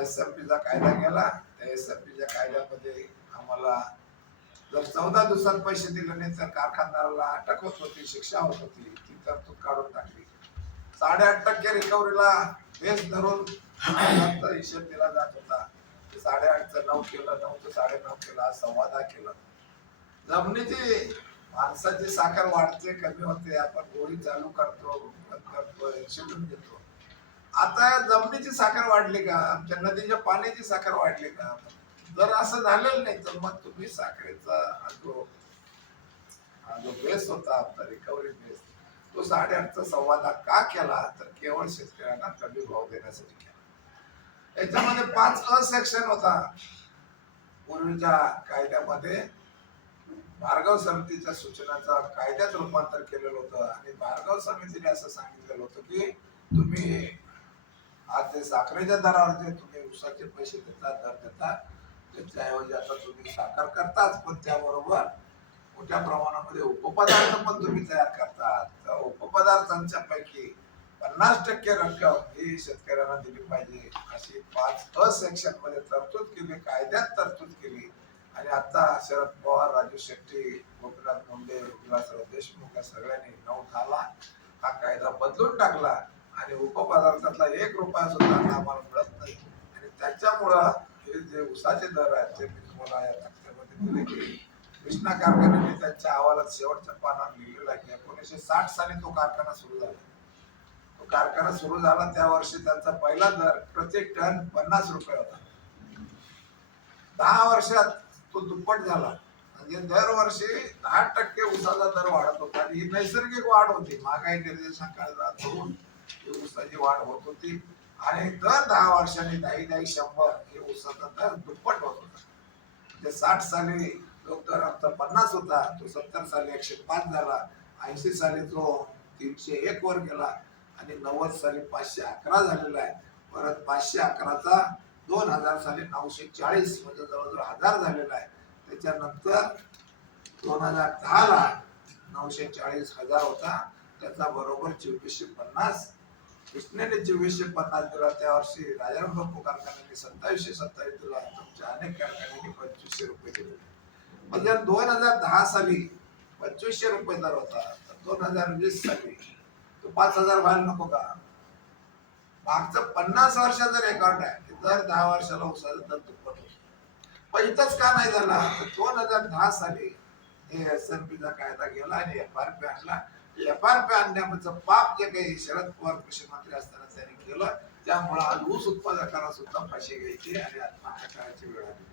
S M पीचा कायदा केला. त्या एस एम पीच्या कायद्यामध्ये आम्हाला जर चौदा दिवसात पैसे दिले नाही तर कारखानदाराला अटक होत होती शिक्षा होत होती. ती तरतूद काढून टाकली. साडेआठ टक्के रिकव्हरीला बेस धरून हिशेब दिला जात होता. ते साडेआठचं नऊ केलं नऊचं साडेनऊ केला सव्वा दहा केलं. जमिनीची माणसाची साखर वाढते कमी होते. आपण गोळी चालू करतो बंद करतो शिलून घेतो. आता जमिनीची साखर वाढली का? आमच्या नदीच्या पाण्याची साखर वाढली का? जर असं झालेलं नाही तर मग तुम्ही साखरेचा जो हा जो बेस होता आपला रिकव्हरी बेस तो साडेआठचा संवाद का केला? तर केवळ शेतकऱ्यांना कमी भाव देण्यासाठी केला. याच्यामध्ये पाच अ सेक्शन होता. पूर्वीच्या कायद्यामध्ये भार्गव समितीच्या सूचनाचा कायद्यात रूपांतर केलेलं होतं आणि भार्गव समितीने असं सांगितलेलं होतं की तुम्ही ते साखरेच्या दरावर जे तुम्ही उसाचे पैसे देता दर देता. त्याच्याऐवजी आता तुम्ही साखर करताच पण त्याबरोबर मोठ्या प्रमाणामध्ये उपपदार्थ पण तुम्ही तयार करतात. त्या उपपदार्थांच्या पैकी पन्नास टक्के रक्कम ही शेतकऱ्यांना दिली पाहिजे. अशी पाच अ सेक्शनमध्ये तरतूद केली कायद्यात तरतूद केली. आणि आता शरद पवार राजू शेट्टी गोपीनाथ मुंडे विलासराव देशमुख या सगळ्यांनी नऊ झाला. हा कायदा बदलून टाकला. आणि उपपदार्थातला एक रुपया सुद्धा आम्हाला मिळत नाही. आणि त्याच्यामुळं हे जे उसाचे दर आहेत ते मी तुम्हाला या तक्त्यामध्ये दिले की कृष्णा कारखान्याने त्यांच्या अहवालात शेवटच्या पानात लिहिलेलं आहे की एकोणीसशे साठ साली तो कारखाना सुरू झाला. तो कारखाना सुरू झाला त्या वर्षी त्यांचा पहिला दर प्रति टन पन्नास रुपये होता. दहा वर्षात तो दुप्पट झाला. म्हणजे दरवर्षी दहा टक्के उसाचा दर वाढत होता. आणि ही नैसर्गिक वाढ होती. महागाई निर्देशांकाला धरून हे ऊसाची वाढ होत होती. आणि दर दहा वर्षांनी दाही दाही शंभर हे ऊसाचा दर दुप्पट होत होता. म्हणजे साठ साली जो दर आमचा पन्नास होता तो सत्तर साली एकशे पाच झाला ऐंशी साली तो तीनशे एक वर गेला आणि नव्वद साली पाचशे अकरा झालेला आहे. परत पाचशे अकराचा दोन हजार साली नऊशे चाळीस म्हणजे जवळजवळ हजार झालेला आहे. त्याच्यानंतर दोन हजार दहाला नऊशे चाळीस हजार होता. त्याचा बरोबर चोवीसशे पन्नास कृष्णेने चोवीसशे पन्नास दिला त्या वर्षी राजाराम बापू कारखान्याने सत्तावीसशे सत्तावीस दिला तुमच्या अनेक कारखान्यांनी पंचवीसशे रुपये दिले म्हणजे दोन हजार दहा साली पंचवीसशे रुपये दर होता तर दोन हजार वीस साली तो पाच हजार व्हायला नको का? मागचं पन्नास वर्षाचा रेकॉर्ड आहे दर दहा वर्षाला उसाचा दर दुप्पट होतो पण इथंच का नाही झाला? तर दोन हजार दहा साली हे कायदा गेला आणि एफ आर पी आणला. एफ आर पी आणण्याचं पाप जे काही शरद पवार कृषी मंत्री असताना त्यांनी केलं त्यामुळे आज ऊस उत्पादकांना सुद्धा फाशी घ्यायची आणि आत्महत्या करायची वेळ आली